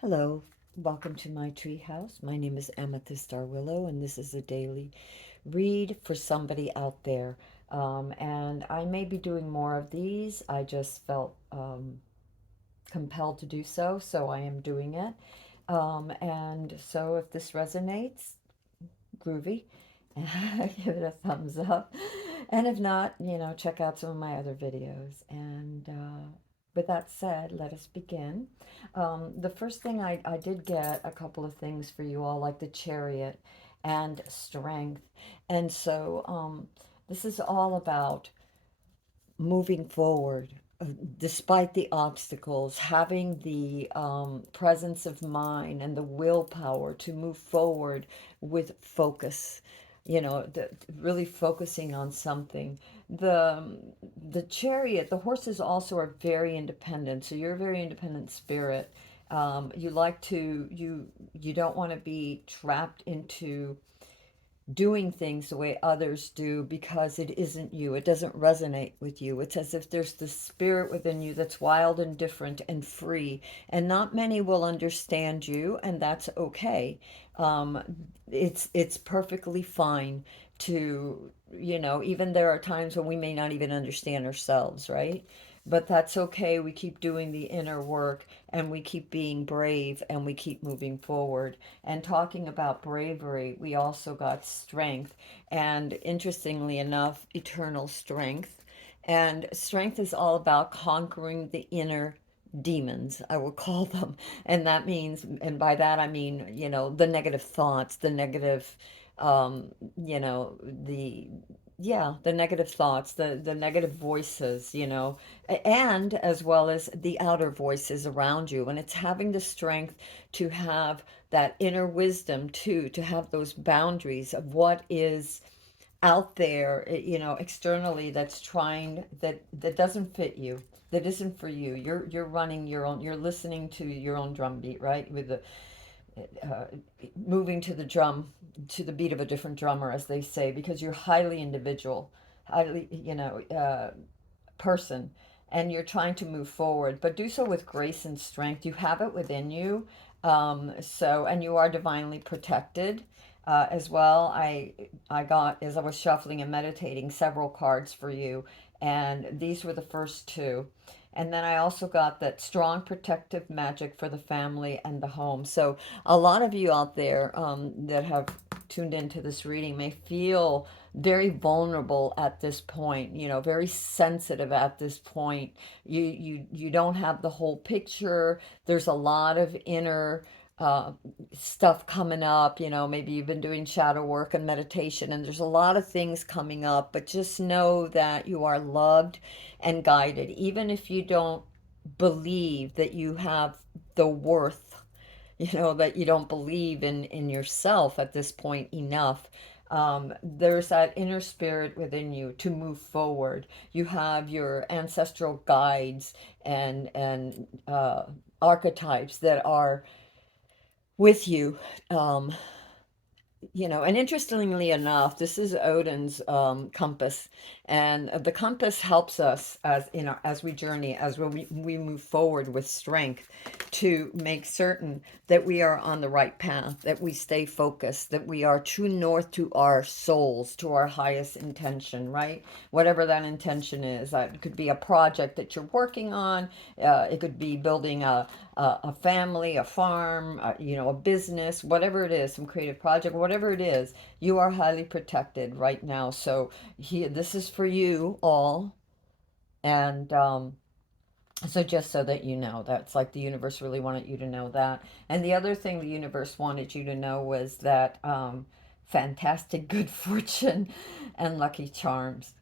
Hello, welcome to my treehouse. My name is Amethyst Willow, and this is a daily read for somebody out there. And I may be doing more of these. I just felt compelled to do so, so I am doing it. And so if this resonates, groovy, give it a thumbs up. And if not, check out some of my other videos. And with that said, let us begin. The first thing I did get a couple of things for you all, like the chariot and strength. And so this is all about moving forward despite the obstacles, having the presence of mind and the willpower to move forward with focus. Really focusing on something. The the chariot, the horses also are very independent. So you're a very independent spirit. You like to you don't want to be trapped into doing things the way others do because it isn't you. It doesn't resonate with you. It's as if there's this spirit within you that's wild and different and free. And not many will understand you, and that's okay. Um, it's perfectly fine to, even there are times when we may not even understand ourselves, right? But that's okay. We keep doing the inner work and we keep being brave and we keep moving forward. And talking about bravery, we also got strength. And interestingly enough, eternal strength. And strength is all about conquering the inner demons, I will call them. And that means, and by that I mean, the negative thoughts, the negative, um, you know, the, yeah, the negative thoughts, the negative voices, and as well as the outer voices around you. And it's having the strength to have that inner wisdom too, to have those boundaries of what is out there, externally, that's trying, that doesn't fit you, that isn't for you. You're running your own, you're listening to your own drum beat, right? With the uh, moving to the drum, to the beat of a different drummer, as they say, because you're highly individual, highly, person, and you're trying to move forward, but do so with grace and strength. You have it within you. And you are divinely protected as well. I got, as I was shuffling and meditating, several cards for you, and these were the first two. And then I also got that strong protective magic for the family and the home. So a lot of you out there that have tuned into this reading may feel very vulnerable at this point, very sensitive at this point. You don't have the whole picture. There's a lot of inner uh, stuff coming up. Maybe you've been doing shadow work and meditation, and there's a lot of things coming up, but just know that you are loved and guided, even if you don't believe that you have the worth, that you don't believe in yourself at this point enough. There's that inner spirit within you to move forward. You have your ancestral guides and archetypes that are with you. um, and interestingly enough, this is Odin's compass, and the compass helps us as we journey, as we move forward with strength, to make certain that we are on the right path, that we stay focused, that we are true north to our souls, to our highest intention, right? Whatever that intention is, it could be a project that you're working on, it could be building a family, a farm, a business, whatever it is, some creative project, whatever it is, you are highly protected right now. So this is for you all. And so just so that you know, that's like the universe really wanted you to know that. And the other thing the universe wanted you to know was that fantastic good fortune and lucky charms,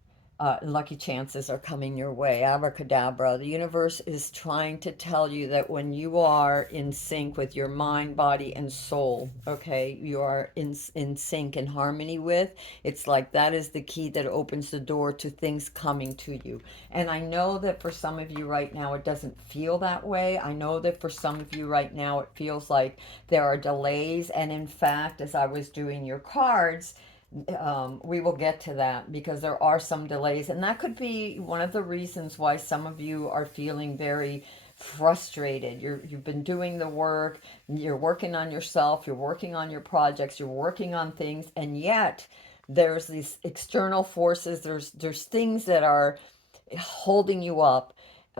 lucky chances are coming your way. Abracadabra. The universe is trying to tell you that when you are in sync with your mind, body, and soul, okay, you are in sync, in harmony with, it's like that is the key that opens the door to things coming to you. And I know that for some of you right now, it doesn't feel that way. I know that for some of you right now, it feels like there are delays. And in fact, as I was doing your cards, we will get to that because there are some delays. And that could be one of the reasons why some of you are feeling very frustrated. You've been doing the work, you're working on yourself, you're working on your projects, you're working on things, and yet there's these external forces, there's things that are holding you up,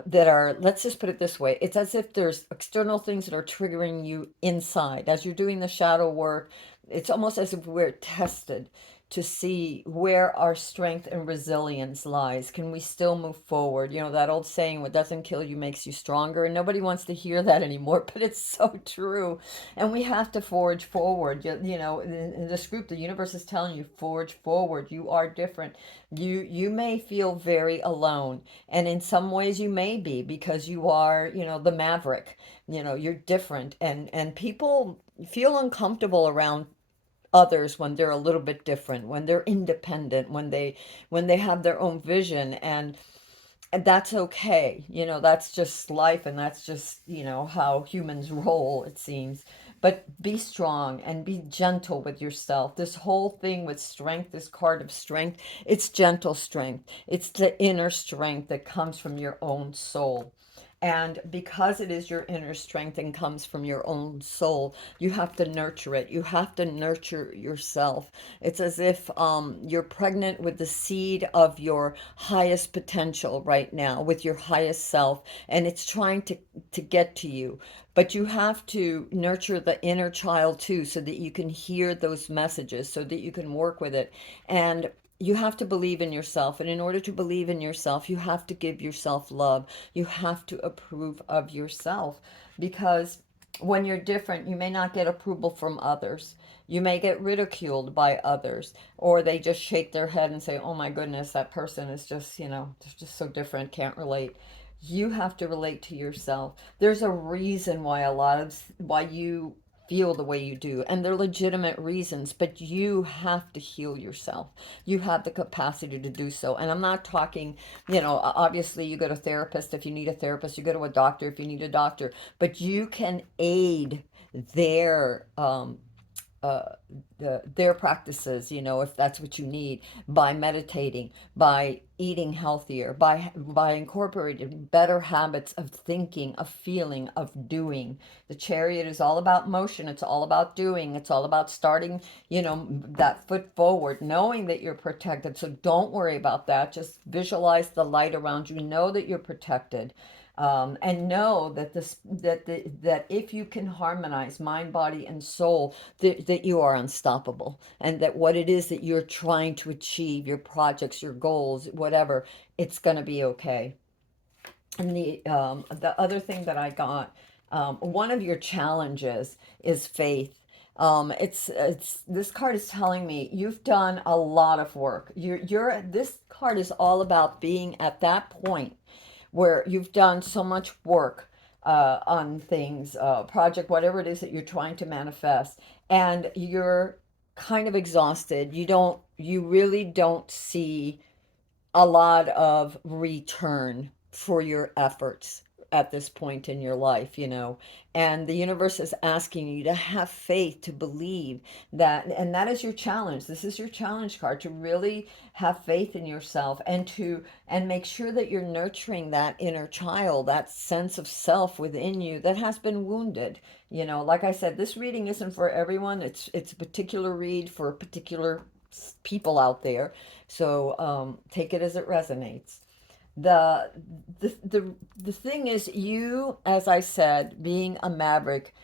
that are, let's just put it this way, it's as if there's external things that are triggering you inside as you're doing the shadow work. It's almost as if we're tested to see where our strength and resilience lies. Can we still move forward? You know, that old saying, what doesn't kill you makes you stronger. And nobody wants to hear that anymore, but it's so true. And we have to forge forward. You know, in this group, the universe is telling you, forge forward. You are different. You may feel very alone. And in some ways you may be, because you are, you know, the maverick. You know, you're different. And people feel uncomfortable around others when they're a little bit different, when they're independent, when they have their own vision, and that's okay. You know, that's just life, and that's just, you know, how humans roll, it seems. But be strong and be gentle with yourself. This whole thing with strength, this card of strength, it's gentle strength. It's the inner strength that comes from your own soul. And because it is your inner strength and comes from your own soul, you have to nurture it. You have to nurture yourself. It's as if you're pregnant with the seed of your highest potential right now, with your highest self, and it's trying to get to you. But you have to nurture the inner child too, so that you can hear those messages, so that you can work with it. And you have to believe in yourself. And in order to believe in yourself, you have to give yourself love. You have to approve of yourself, because when you're different, you may not get approval from others. You may get ridiculed by others, or they just shake their head and say, oh my goodness, that person is just, you know, they're just so different, can't relate. You have to relate to yourself. There's a reason why why you feel the way you do, and they're legitimate reasons, but you have to heal yourself. You have the capacity to do so. And I'm not talking, you know, obviously you go to a therapist if you need a therapist, you go to a doctor if you need a doctor, but you can aid their uh, their practices, you know, if that's what you need, by meditating, by eating healthier, by incorporating better habits of thinking, of feeling, of doing. The chariot is all about motion. It's all about doing. It's all about starting, you know, that foot forward, knowing that you're protected. So don't worry about that. Just visualize the light around you. Know that you're protected. And know that that if you can harmonize mind, body, and soul, that you are unstoppable, and that what it is that you're trying to achieve, your projects, your goals, whatever, it's going to be okay. And the other thing that I got, one of your challenges is faith. It's this card is telling me you've done a lot of work. This card is all about being at that point where you've done so much work on things, project, whatever it is that you're trying to manifest, and you're kind of exhausted. You really don't see a lot of return for your efforts at this point in your life, you know. And the universe is asking you to have faith, to believe that, and that is your challenge. This is your challenge card, to really have faith in yourself, and make sure that you're nurturing that inner child, that sense of self within you that has been wounded. You know, like I said, this reading isn't for everyone. It's a particular read for particular people out there. So take it as it resonates. The, the thing is, you, as I said, being a maverick,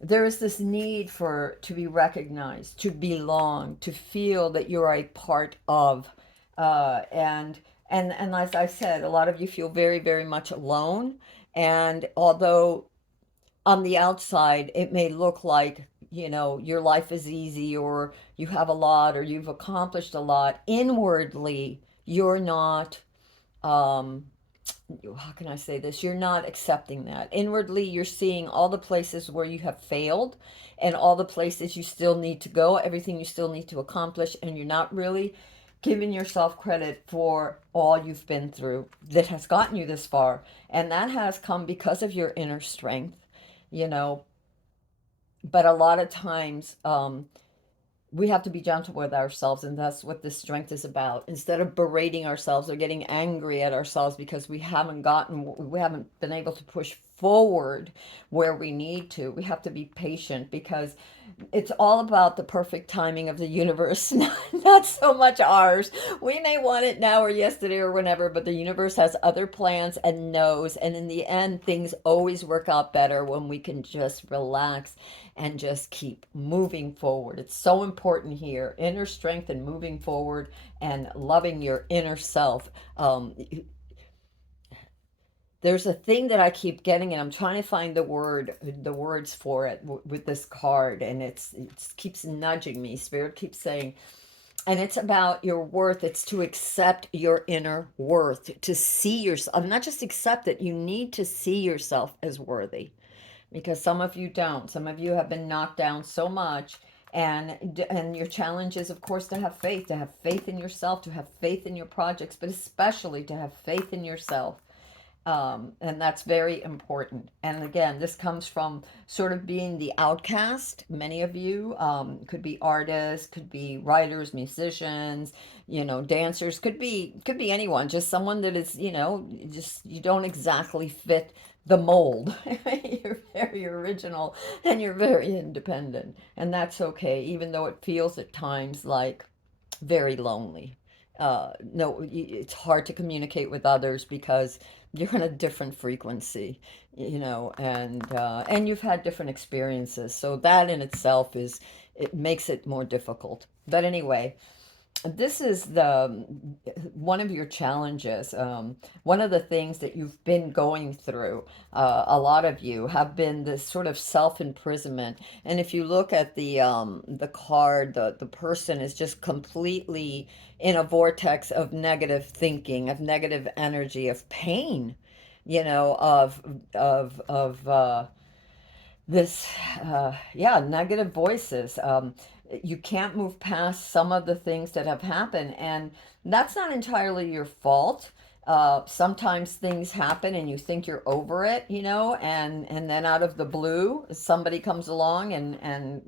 there is this need for to be recognized, to belong, to feel that you're a part of. And as I said, a lot of you feel very, very much alone. And although on the outside it may look like, you know, your life is easy, or you have a lot, or you've accomplished a lot, inwardly you're not, um how can I say this? You're not accepting that. Inwardly, you're seeing all the places where you have failed, and all the places you still need to go, everything you still need to accomplish, and you're not really giving yourself credit for all you've been through that has gotten you this far. And that has come because of your inner strength, you know. But a lot of times, we have to be gentle with ourselves, and that's what this strength is about. Instead of berating ourselves or getting angry at ourselves because we haven't been able to push forward where we need to, we have to be patient, because it's all about the perfect timing of the universe, not so much ours. We may want it now or yesterday or whenever, but the universe has other plans and knows. And in the end, things always work out better when we can just relax and just keep moving forward. It's so important here, inner strength and moving forward and loving your inner self. There's a thing that I keep getting, and I'm trying to find the words for it with this card, and it keeps nudging me. Spirit keeps saying, and it's about your worth. It's to accept your inner worth, to see yourself, not just accept it. You need to see yourself as worthy, because some of you don't. Some of you have been knocked down so much. And your challenge is, of course, to have faith in yourself, to have faith in your projects, but especially to have faith in yourself. And that's very important. And again, this comes from sort of being the outcast. Many of you could be artists, could be writers, musicians, dancers, could be anyone. Just someone that is, just you don't exactly fit the mold. You're very original and you're very independent, and that's okay, even though it feels at times like very lonely. No, it's hard to communicate with others because you're in a different frequency, and you've had different experiences. So that in itself it makes it more difficult. But anyway, this is the one of your challenges. One of the things that you've been going through, a lot of you have been this sort of self-imprisonment. And if you look at the card, the person is just completely in a vortex of negative thinking, of negative energy, of pain, of this yeah, negative voices. You can't move past some of the things that have happened, and that's not entirely your fault. Sometimes things happen and you think you're over it, and then out of the blue somebody comes along and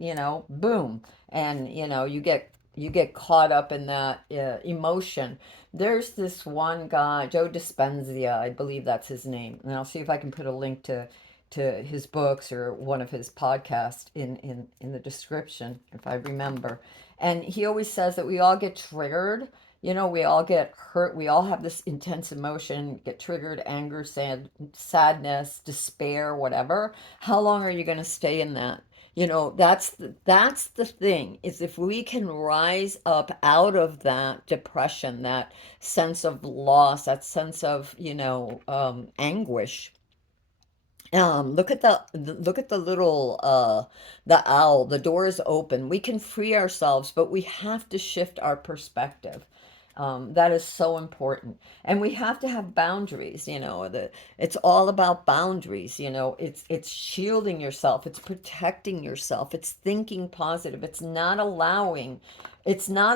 boom, and you get caught up in that emotion. There's this one guy, Joe Dispenza, I believe that's his name, and I'll see if I can put a link to his books or one of his podcasts in the description, if I remember. And he always says that we all get triggered. We all get hurt. We all have this intense emotion, get triggered, anger, sadness, despair, whatever. How long are you going to stay in that? That's the thing, is if we can rise up out of that depression, that sense of loss, that sense of, anguish. Look at the little the owl. The door is open. We can free ourselves, but we have to shift our perspective. That is so important, and we have to have boundaries. It's all about boundaries. It's shielding yourself. It's protecting yourself. It's thinking positive. It's not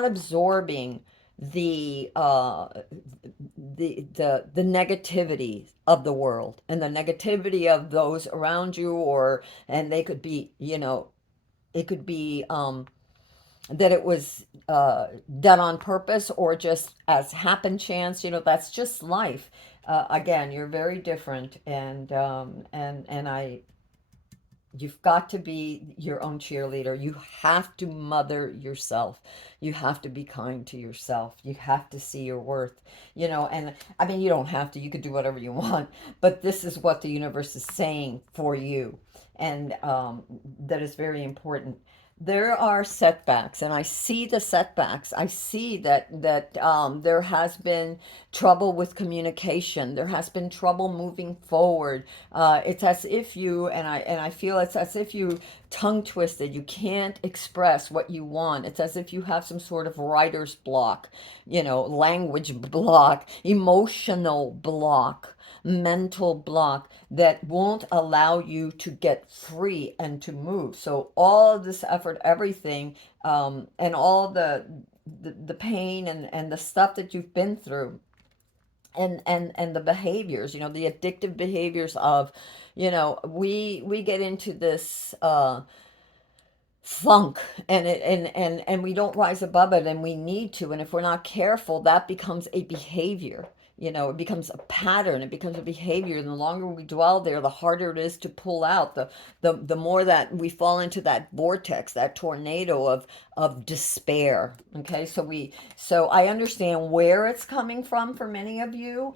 absorbing the uh the negativity of the world and the negativity of those around you, and they could be, it could be that it was done on purpose or just as happen chance. That's just life. Again, you're very different, and you've got to be your own cheerleader. You have to mother yourself. You have to be kind to yourself. You have to see your worth. And I mean, you don't have to. You could do whatever you want. But this is what the universe is saying for you. And that is very important. There are setbacks, and I see the setbacks. I see that there has been trouble with communication. There has been trouble moving forward. It's as if I feel it's as if you tongue twisted. You can't express what you want. It's as if you have some sort of writer's block, language block, emotional block, mental block that won't allow you to get free and to move. So all of this effort, everything, and all the pain and the stuff that you've been through, and the behaviors, the addictive behaviors of, we get into this funk, and we don't rise above it, and we need to. And if we're not careful, that becomes a behavior. It becomes a pattern, it becomes a behavior, and the longer we dwell there, the harder it is to pull out. The more that we fall into that vortex, that tornado of despair. Okay, so I understand where it's coming from for many of you,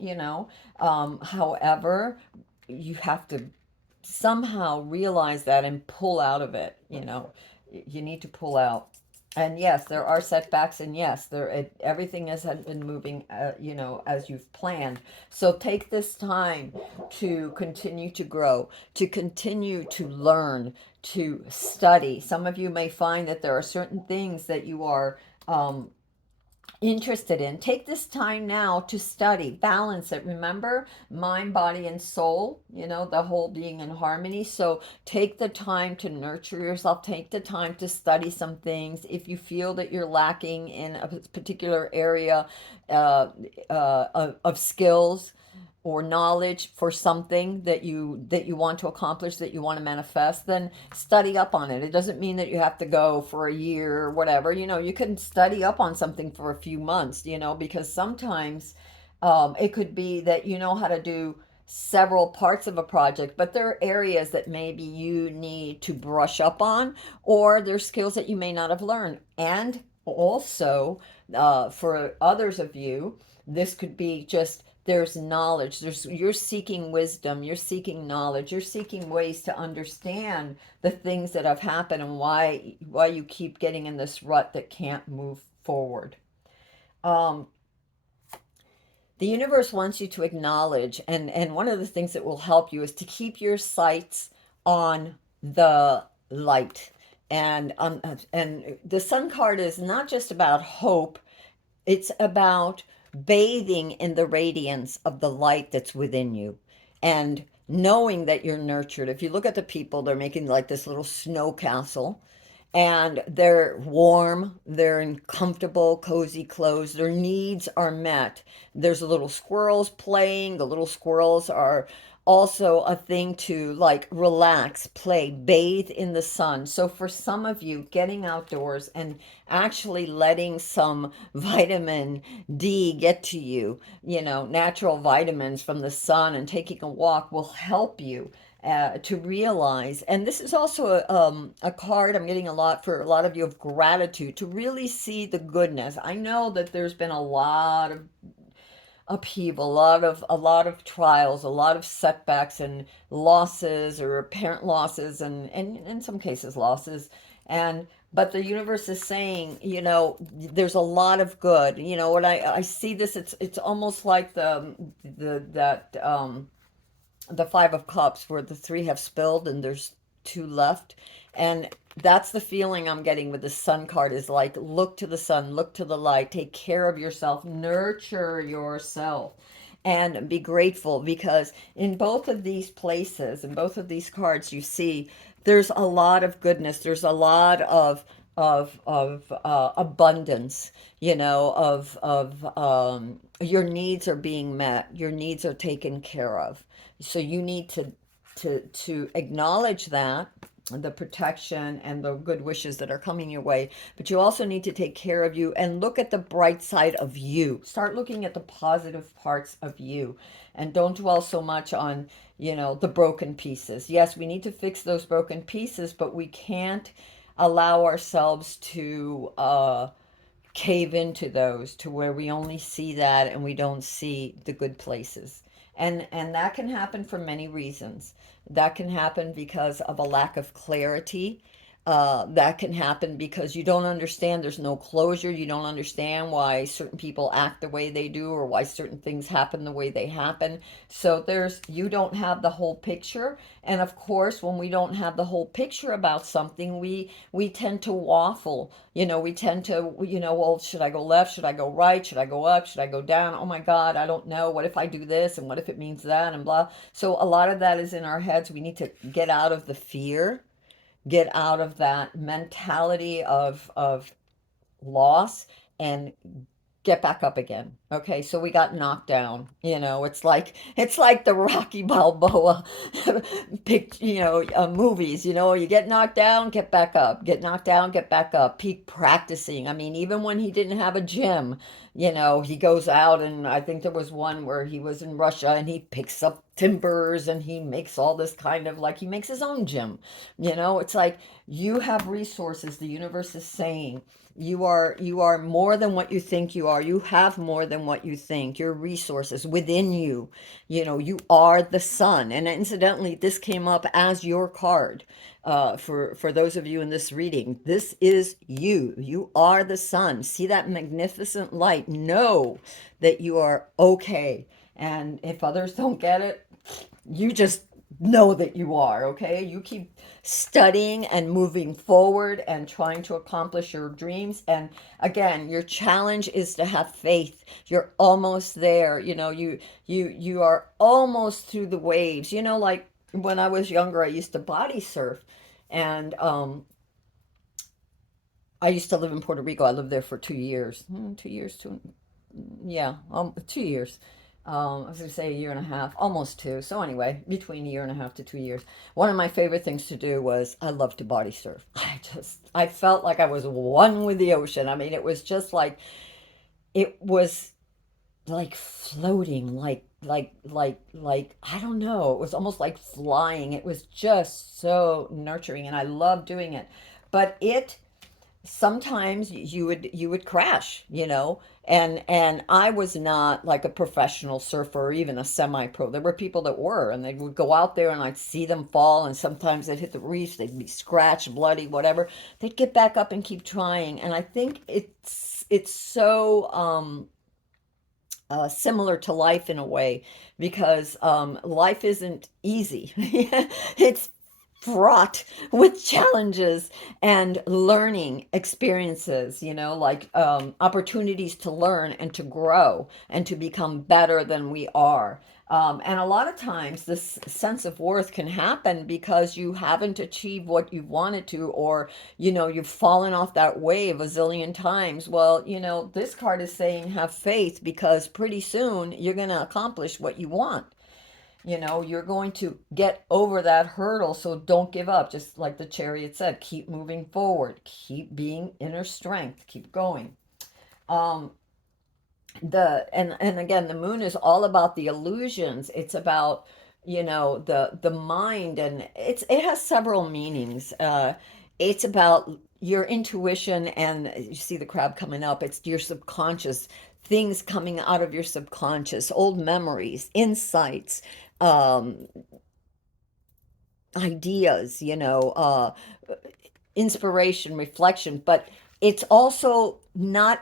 however, you have to somehow realize that and pull out of it. You need to pull out. And yes, there are setbacks, and yes, everything hasn't been moving, as you've planned. So take this time to continue to grow, to continue to learn, to study. Some of you may find that there are certain things that you are interested in. Take this time now to study, balance it. Remember, mind, body, and soul, the whole being in harmony. So take the time to nurture yourself, take the time to study some things. If you feel that you're lacking in a particular area of skills, or knowledge for something that you want to accomplish, that you want to manifest, then study up on it. It doesn't mean that you have to go for a year or whatever. You can study up on something for a few months, because sometimes it could be that you know how to do several parts of a project, but there are areas that maybe you need to brush up on, or there's skills that you may not have learned. And also, for others of you, this could be just there's knowledge, you're seeking wisdom, you're seeking knowledge, you're seeking ways to understand the things that have happened, and why you keep getting in this rut that can't move forward. um, the universe wants you to acknowledge, and one of the things that will help you is to keep your sights on the light. And the sun card is not just about hope, it's about bathing in the radiance of the light that's within you, and knowing that you're nurtured. If you look at the people, they're making like this little snow castle, and they're warm, they're in comfortable, cozy clothes, their needs are met. There's little squirrels playing. The little squirrels are also a thing to like relax, play, bathe in the sun. So for some of you, getting outdoors and actually letting some vitamin D get to you, natural vitamins from the sun, and taking a walk will help you to realize. And this is also a card I'm getting a lot for a lot of you, of gratitude, to really see the goodness. I know that there's been a lot of upheaval, a lot of trials, a lot of setbacks and losses, or apparent losses, and in some cases losses. And but the universe is saying, there's a lot of good. When I see this, it's almost like the Five of Cups, where the three have spilled and there's two left. And that's the feeling I'm getting with the sun card, is like, look to the sun, look to the light, take care of yourself, nurture yourself, and be grateful, because in both of these places, in both of these cards, you see there's a lot of goodness, there's a lot of abundance, of your needs are being met, your needs are taken care of. So you need to acknowledge that, the protection and the good wishes that are coming your way, but you also need to take care of you and look at the bright side of you. Start looking at the positive parts of you, and don't dwell so much on, the broken pieces. Yes, we need to fix those broken pieces, but we can't allow ourselves to cave into those, to where we only see that and we don't see the good places. And that can happen for many reasons. That can happen because of a lack of clarity. That can happen because you don't understand, there's no closure. You don't understand why certain people act the way they do, or why certain things happen the way they happen. So you don't have the whole picture. And of course, when we don't have the whole picture about something, we tend to waffle. We tend to, well, should I go left? Should I go right? Should I go up? Should I go down? Oh my God, I don't know. What if I do this? And what if it means that? And blah. So a lot of that is in our heads. We need to get out of the fear, get out of that mentality of loss, and get back up again. Okay, so we got knocked down. It's like the Rocky Balboa movies. You get knocked down, get back up. Get knocked down, get back up. Keep practicing. I mean, even when he didn't have a gym, he goes out, and I think there was one where he was in Russia and he picks up timbers and he makes all this kind of like he makes his own gym. It's like you have resources. The universe is saying you are more than what you think you are. You have more than what you think. Your resources within you. You are the sun. And incidentally, this came up as your card. For those of you in this reading, this is you. You are the sun. See that magnificent light. Know that you are okay. And if others don't get it, you just know that you are, okay? You keep studying and moving forward and trying to accomplish your dreams. And again, your challenge is to have faith. You're almost there. You are almost through the waves. Like when I was younger, I used to body surf, and I used to live in Puerto Rico. I lived there for 2 years. 2 years, yeah, 2 years. I was gonna say a year and a half, almost two. So anyway, between a year and a half to 2 years. One of my favorite things to do was I love to body surf. I felt like I was one with the ocean. I mean, it was like floating, like I don't know. It was almost like flying. It was just so nurturing, and I love doing it. But it sometimes you would crash, and I was not like a professional surfer or even a semi-pro. There were people that were, and they would go out there and I'd see them fall, and sometimes they'd hit the reefs, they'd be scratched, bloody, whatever. They'd get back up and keep trying. And I think it's so similar to life in a way, because life isn't easy. It's fraught with challenges and learning experiences, like opportunities to learn and to grow and to become better than we are. And a lot of times, this sense of worth can happen because you haven't achieved what you wanted to, or you've fallen off that wave a zillion times. Well, this card is saying have faith, because pretty soon you're going to accomplish what you want. You're going to get over that hurdle. So don't give up. Just like the chariot said, keep moving forward, keep being inner strength, keep going. Um, and again, the moon is all about the illusions. It's about the mind, and it has several meanings. It's about your intuition, and you see the crab coming up. It's your subconscious, things coming out of your subconscious, old memories, insights, um ideas, inspiration, reflection. But it's also not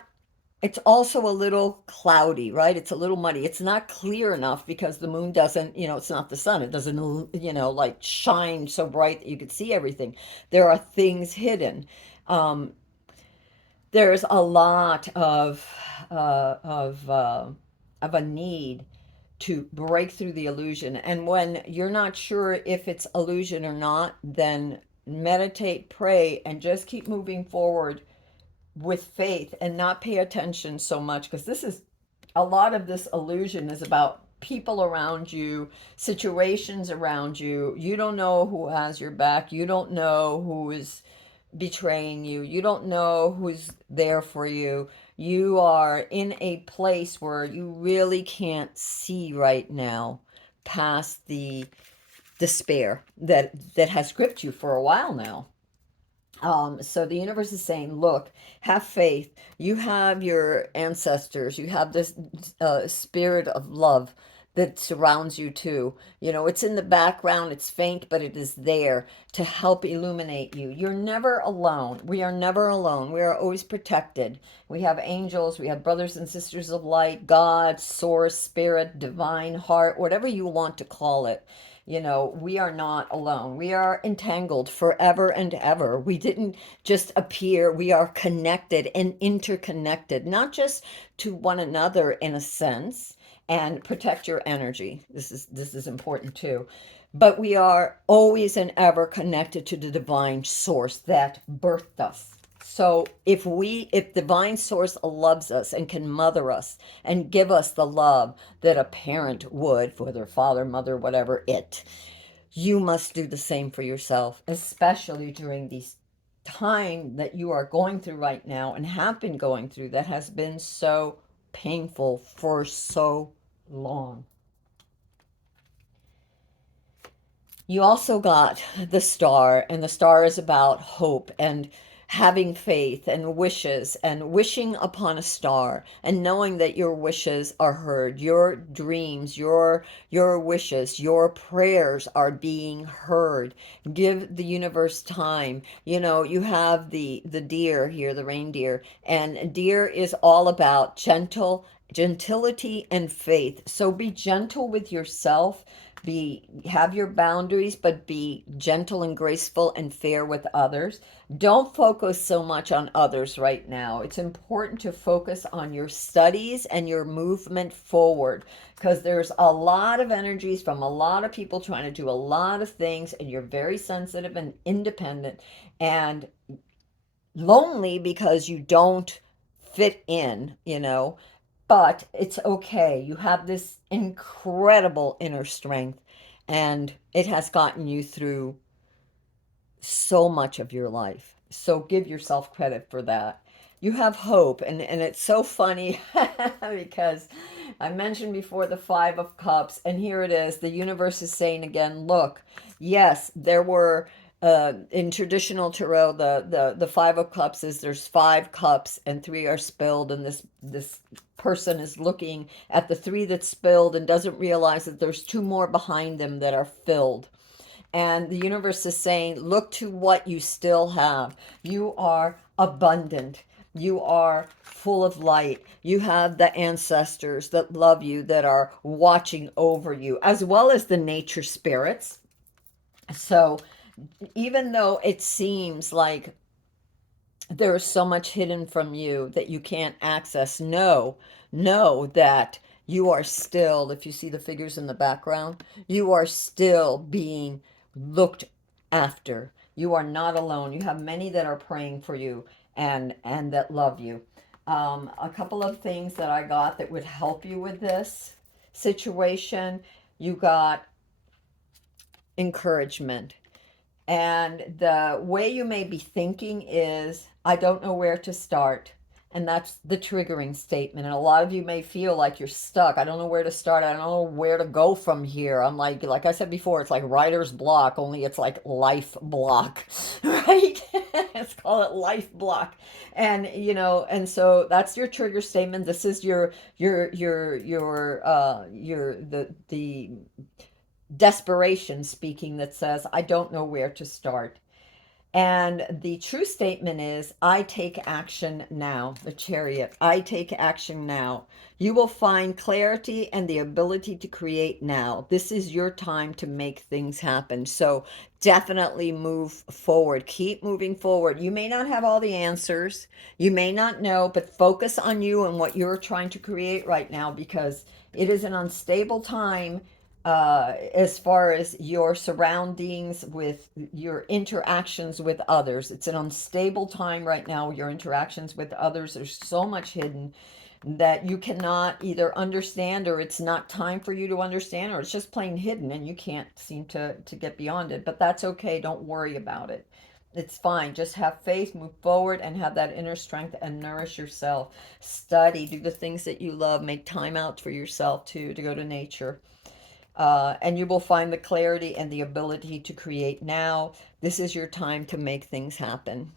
it's also a little cloudy, right? It's a little muddy. It's not clear enough because the moon doesn't, it's not the sun. It doesn't, like shine so bright that you could see everything. There are things hidden. Um, there's a lot of a need to break through the illusion. And when you're not sure if it's illusion or not, then meditate, pray, and just keep moving forward with faith and not pay attention so much, because this is a lot of this illusion is about people around you, situations around you. You don't know who has your back. You don't know who is betraying you. You don't know who's there for you. You are in a place where you really can't see right now past the despair that has gripped you for a while now. So the universe is saying, look, have faith. You have your ancestors. You have this spirit of love that surrounds you too. It's in the background, it's faint, but it is there to help illuminate you. You're never alone. We are never alone. We are always protected. We have angels, we have brothers and sisters of light, God, source, spirit, divine heart, whatever you want to call it. We are not alone. We are entangled forever and ever. We didn't just appear. We are connected and interconnected, not just to one another in a sense, and protect your energy. This is important too. But we are always and ever connected to the divine source that birthed us. So if divine source loves us and can mother us and give us the love that a parent would for their father, mother, whatever you must do the same for yourself, especially during these time that you are going through right now and have been going through that has been so painful for so long. You also got the star, and the star is about hope and having faith and wishes and wishing upon a star and knowing that your wishes are heard, your dreams, your wishes, your prayers are being heard. Give the universe time. You know, you have the deer here, the reindeer, and deer is all about gentility and faith. So be gentle with yourself, be have your boundaries, but be gentle and graceful and fair with others. Don't focus so much on others right now. It's important to focus on your studies and your movement forward, because there's a lot of energies from a lot of people trying to do a lot of things, and you're very sensitive and independent and lonely because you don't fit in, but it's okay. You have this incredible inner strength, and it has gotten you through so much of your life. So give yourself credit for that. You have hope, and it's so funny because I mentioned before the Five of Cups, and here it is. The universe is saying again, look, yes, there were in traditional tarot, the Five of Cups is there's five cups and three are spilled, and this person is looking at the three that's spilled and doesn't realize that there's two more behind them that are filled. And the universe is saying, look to what you still have. You are abundant. You are full of light. You have the ancestors that love you, that are watching over you, as well as the nature spirits. So even though it seems like there is so much hidden from you that you can't access, know that you are still, if you see the figures in the background, you are still being looked after. You are not alone. You have many that are praying for you and that love you. A couple of things that I got that would help you with this situation. You got encouragement. And the way you may be thinking is, I don't know where to start. And that's the triggering statement. And a lot of you may feel like you're stuck. I don't know where to start. I don't know where to go from here. I'm like I said before, it's like writer's block, only it's like life block, right? Let's call it life block. And and so that's your trigger statement. This is your the desperation speaking that says, I don't know where to start. And the true statement is, I take action now. The Chariot, I take action now. You will find clarity and the ability to create now. This is your time to make things happen. So definitely move forward. Keep moving forward. You may not have all the answers. You may not know, but focus on you and what you're trying to create right now, because it is an unstable time as far as your surroundings, with your interactions with others. It's an unstable time right now. Your interactions with others, there's so much hidden that you cannot either understand, or it's not time for you to understand, or it's just plain hidden and you can't seem to get beyond it. But that's okay. Don't worry about it. It's fine. Just have faith, move forward, and have that inner strength and nourish yourself. Study, do the things that you love, make time out for yourself too, to go to nature. And you will find the clarity and the ability to create now. This is your time to make things happen.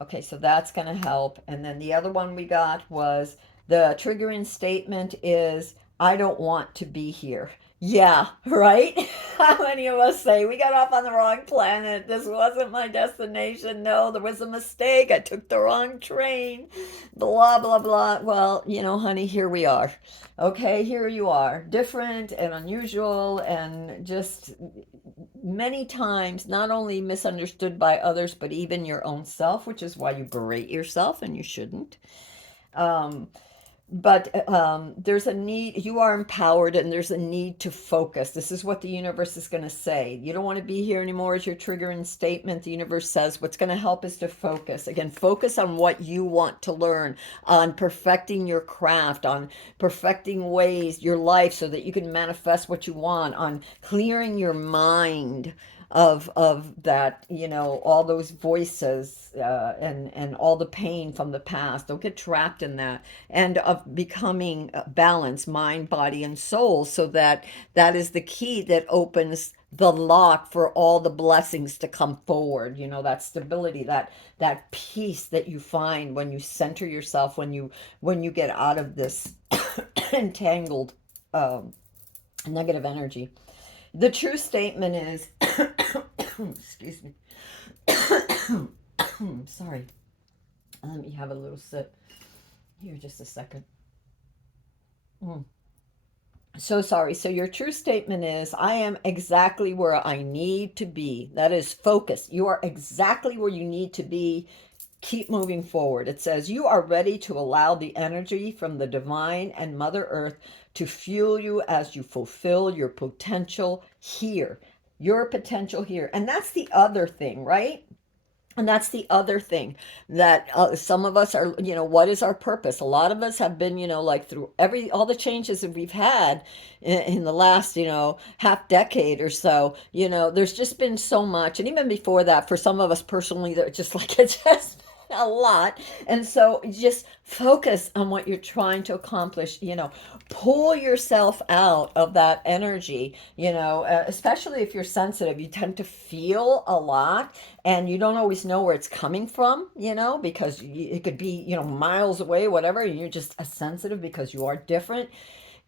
Okay, so that's going to help. And then the other one we got was, the triggering statement is, I don't want to be here. Yeah, right? How many of us say, we got off on the wrong planet? This wasn't my destination. No, there was a mistake. I took the wrong train. Blah, blah, blah. Well, honey, here we are. Okay, here you are. Different and unusual, and just many times not only misunderstood by others, but even your own self, which is why you berate yourself, and you shouldn't. Um, but there's a need, you are empowered, and there's a need to focus. This is what the universe is going to say. You don't want to be here anymore as your triggering statement. The universe says what's going to help is to focus. Again, focus on what you want to learn, on perfecting your craft, on perfecting ways, your life, so that you can manifest what you want, on clearing your mind of that, all those voices, and all the pain from the past. Don't get trapped in that, and of becoming balanced, mind, body, and soul, so that that is the key that opens the lock for all the blessings to come forward. That stability, that peace that you find when you center yourself, when you get out of this entangled um, negative energy. The true statement is, excuse me, sorry, let me have a little sip here, just a second. Mm. So sorry. So your true statement is, I am exactly where I need to be. That is focus. You are exactly where you need to be. Keep moving forward. It says you are ready to allow the energy from the divine and Mother Earth to fuel you as you fulfill your potential here. Your potential here. And that's the other thing, right? And that's the other thing, that some of us are, what is our purpose? A lot of us have been, like through all the changes that we've had in the last, half decade or so, there's just been so much. And even before that, for some of us personally, they're just like, it's just a lot. And so just focus on what you're trying to accomplish, pull yourself out of that energy, especially if you're sensitive. You tend to feel a lot, and you don't always know where it's coming from, because it could be, miles away, whatever, and you're just as sensitive because you are different.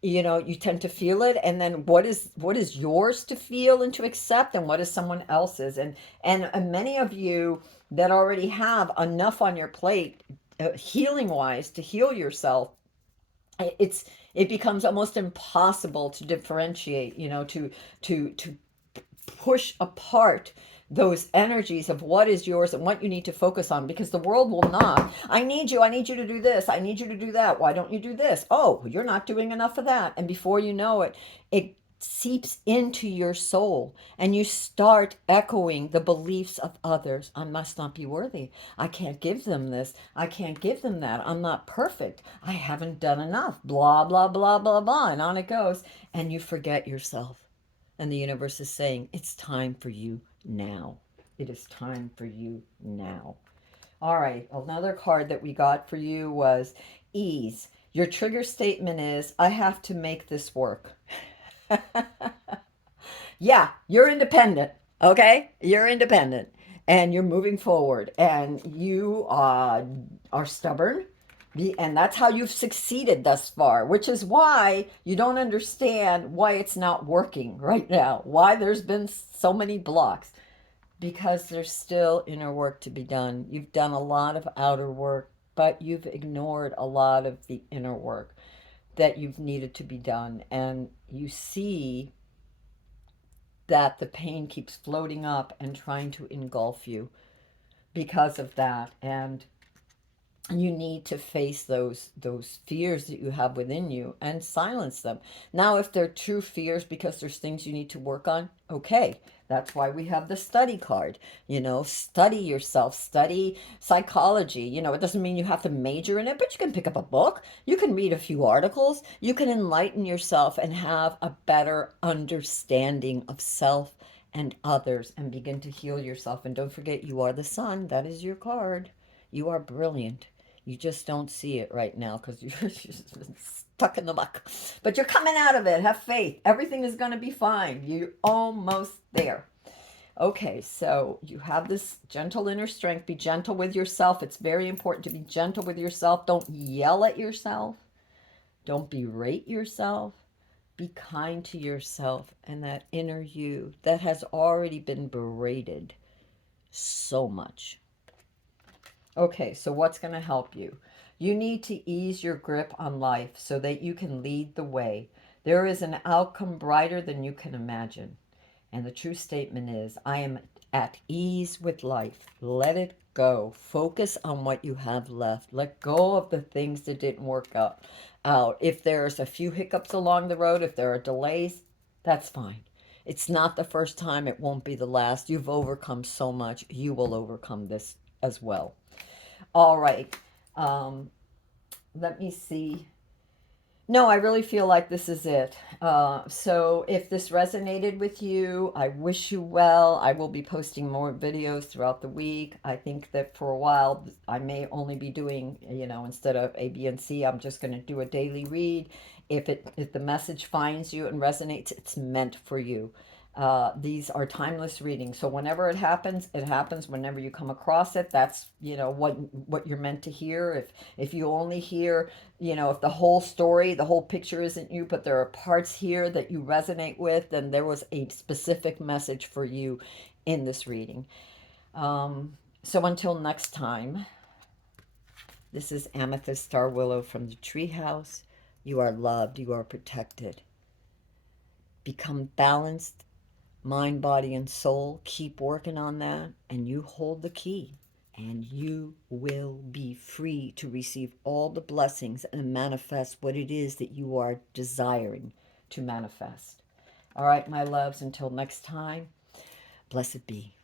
You tend to feel it, and then what is yours to feel and to accept, and what is someone else's. And many of you that already have enough on your plate, healing wise, to heal yourself, it becomes almost impossible to differentiate, to push apart those energies of what is yours and what you need to focus on, because the world will not. I need you to do this, I need you to do that. Why don't you do this? Oh, you're not doing enough of that. And before you know it, it seeps into your soul, and you start echoing the beliefs of others. I must not be worthy. I can't give them this. I can't give them that. I'm not perfect. I haven't done enough. Blah, blah, blah, blah, blah. And on it goes. And you forget yourself. And the universe is saying, it's time for you now. It is time for you now. All right. Another card that we got for you was ease. Your trigger statement is, I have to make this work. Yeah, you're independent. Okay? You're independent. And you're moving forward. And you are stubborn. And that's how you've succeeded thus far, which is why you don't understand why it's not working right now, why there's been so many blocks, because there's still inner work to be done. You've done a lot of outer work, but you've ignored a lot of the inner work that you've needed to be done. And you see that the pain keeps floating up and trying to engulf you because of that. And you need to face those fears that you have within you and silence them. Now, if they're true fears because there's things you need to work on, okay. That's why we have the study card. Study yourself, study psychology. It doesn't mean you have to major in it, but you can pick up a book, you can read a few articles, you can enlighten yourself and have a better understanding of self and others, and begin to heal yourself. And don't forget, you are the sun. That is your card. You are brilliant. You just don't see it right now because you're just stuck in the muck. But you're coming out of it. Have faith. Everything is going to be fine. You're almost there. Okay, so you have this gentle inner strength. Be gentle with yourself. It's very important to be gentle with yourself. Don't yell at yourself. Don't berate yourself. Be kind to yourself and that inner you that has already been berated so much. Okay, so what's going to help you? You need to ease your grip on life so that you can lead the way. There is an outcome brighter than you can imagine. And the true statement is, I am at ease with life. Let it go. Focus on what you have left. Let go of the things that didn't work out. If there's a few hiccups along the road, if there are delays, that's fine. It's not the first time. It won't be the last. You've overcome so much. You will overcome this as well. All right. Um, Let me see. No, I really feel like this is it. So if this resonated with you, I wish you well. I will be posting more videos throughout the week. I think that for a while, I may only be doing, instead of A, B, and C, I'm just going to do a daily read. If the message finds you and resonates, it's meant for you. These are timeless readings. So whenever it happens, it happens. Whenever you come across it, that's, what you're meant to hear. If you only hear, if the whole story, the whole picture isn't you, but there are parts here that you resonate with, then there was a specific message for you in this reading. So until next time, this is Amethyst Star Willow from the Treehouse. You are loved. You are protected. Become balanced, mind, body, and soul. Keep working on that, and you hold the key. And you will be free to receive all the blessings and manifest what it is that you are desiring to manifest. All right, my loves, until next time, blessed be.